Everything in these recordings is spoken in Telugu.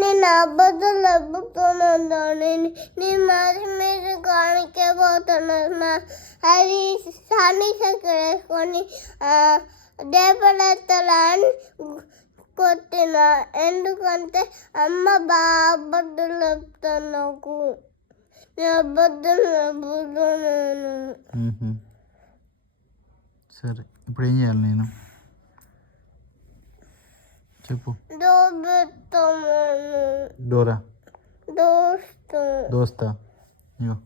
నేను అబద్ధాలు చెబుతున్నాను. నేను మరి మీరు కానికే పోతున్నాను. అది సని చక్కెర వేసుకొని దేపడెత్తలని కొట్టిన. ఎందుకంటే అమ్మ బాగా అబద్ధాలు చెప్తాను. నాకు నేను అబద్ధాలు చెబుతున్నాను. సరే, ఇప్పుడు ఏం చేయాలి నేను? చెప్పు. డోరా దోస్తా ఇగో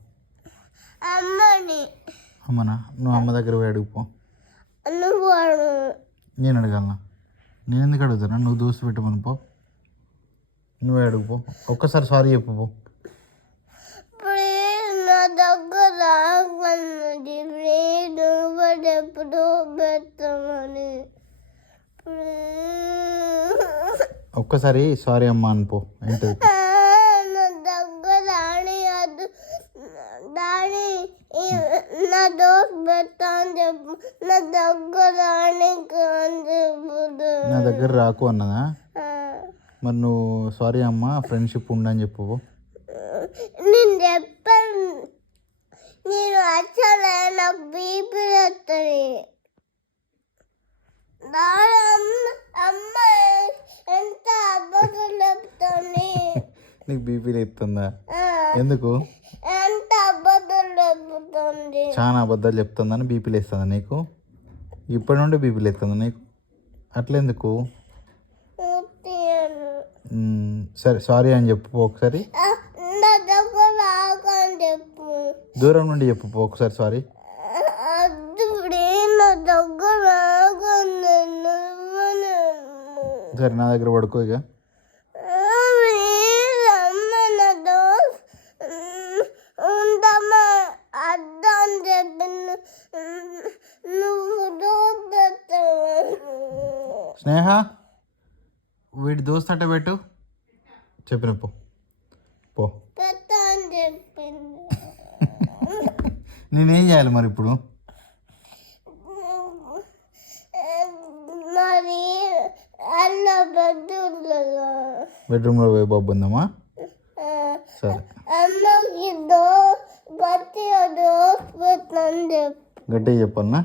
అమ్మనా? నువ్వు అమ్మ దగ్గర పోయి అడుగుపో. నేను అడగాలనా? నేను ఎందుకు అడుగుతానా? నువ్వు దోస్తు పెట్టమని పో, నువ్వే అడుగుపో. ఒక్కసారి సారీ చెప్పు పో. నా దగ్గర ఎప్పుడు పెట్టమని ఒక్కసారి సారీ అమ్మా అనిపో. ఏంటది? నా దగ్గర దాని నా దోస్త్ పెడతా అని చెప్పు. నా దగ్గర నా దగ్గర రాకు అన్నదా? మరి నువ్వు సారీ అమ్మా, ఫ్రెండ్షిప్ ఉండని చెప్పు. నేను చెప్పాను. నేను అసలు నాకు బీపీ వస్తుంది. అమ్మ ఎంత అబద్ధాలు చెప్తుంది. నీకు బీపీ లేస్తుందా? ఎందుకు? ఎంత అబద్ధాలు చెప్తుంది. చాలా అబద్ధాలు చెప్తుందని బీపీ లేస్తుందా నీకు? ఇప్పటి నుండి బీపీ లేస్తుందా నీకు? అట్లెందుకు? సరే సారీ అని చెప్పు ఒకసారి. నా దగ్గర రాకని చెప్పు. దూరం నుండి చెప్పు ఒకసారి సారీ. నా దగ్గర సరే, నా దగ్గర పడుకో ఇక. స్నేహ, వీడి దోస్త్ అట్ట పెట్టు. చెప్పిన పో పో. నేనేం చేయాలి మరి ఇప్పుడు? బెడ్రూమ్లో పోయి బాబు ఉందమ్మా. సరే, గట్టిగా చెప్పాలనా?